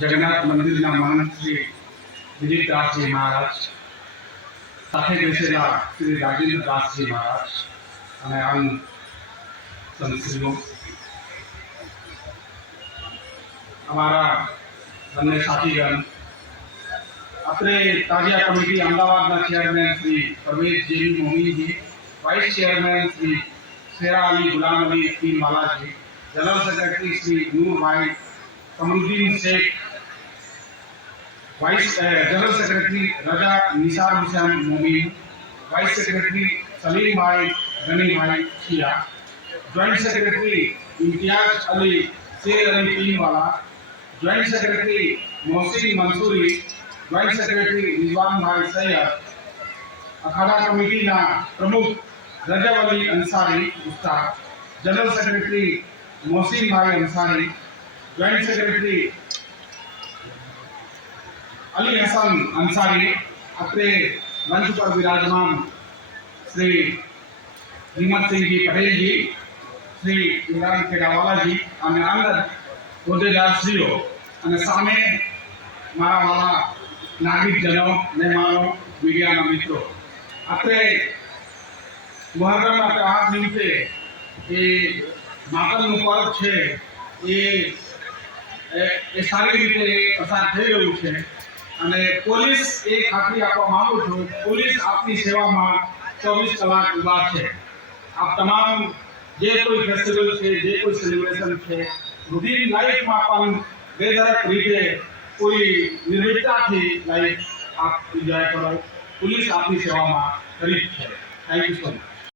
જગન્નાથ મંદિરના મહંત શ્રી દિલીપદાસજી મહારાજ, સાથે બેસેલા શ્રી રાજેન્દ્રદાસજી મહારાજ અને અન્ય સંતશ્રીઓ, અમારા બંને સાથીગણ, આપણે તાજિયા કમિટી અમદાવાદના ચેરમેન શ્રી પરવેઝ જેવી મોમીનજી, વાઇસ ચેરમેન શ્રી શેરા અલી ગુલામ અલી તીનવાલાજી, general secretary Shri Noorbhai Kamruddin Shaikh, vice general secretary Raza Nisar Hussain Momin, vice secretary Salim bhai Gani bhai Khiya, joint secretary Imtiaz Ali Sher Ali Tinwala, joint secretary Mohsin Mansuri, joint secretary Rizwan bhai Syed, अखाड़ा कमिटी प्रमुख रजब अली अंसारी उस्ताद, जनरल सेक्रेटरी मोहसिन भाई Ansari, joint secretary Ali Hasan Ansari, अपने मंच पर विराजमान श्री हिम्मत सिंह जी पटेल जी, श्री इमरान खेड़ावाला जी અને અંદર હોદ્દેદારશ્રીઓ અને સામે મારા વાળા નાગરિકજનો, મહેમાનો, મીડિયાના મિત્રો, આપણે મુહર્રમના તહેવાર નિમિત્તે એ માતમનું પર્વ છે એ સારી રીતે પસાર થઈ રહ્યું છે અને પોલીસ એ ખાતરી આપવા માંગુ છું, પોલીસ આપની સેવામાં 24 કલાક ઉભા છે। આપ તમામ જે કોઈ ફેસ્ટિવલ છે, જે કોઈ સેલિબ્રેશન છે, રૂટીન લાઈફમાં પણ બેધડક રીતે પૂરી નિર્ભીકતાથી લાઈફ આપ એન્જોય કરો। પોલીસ આપની સેવામાં ખરીદ છે। Thank you so much.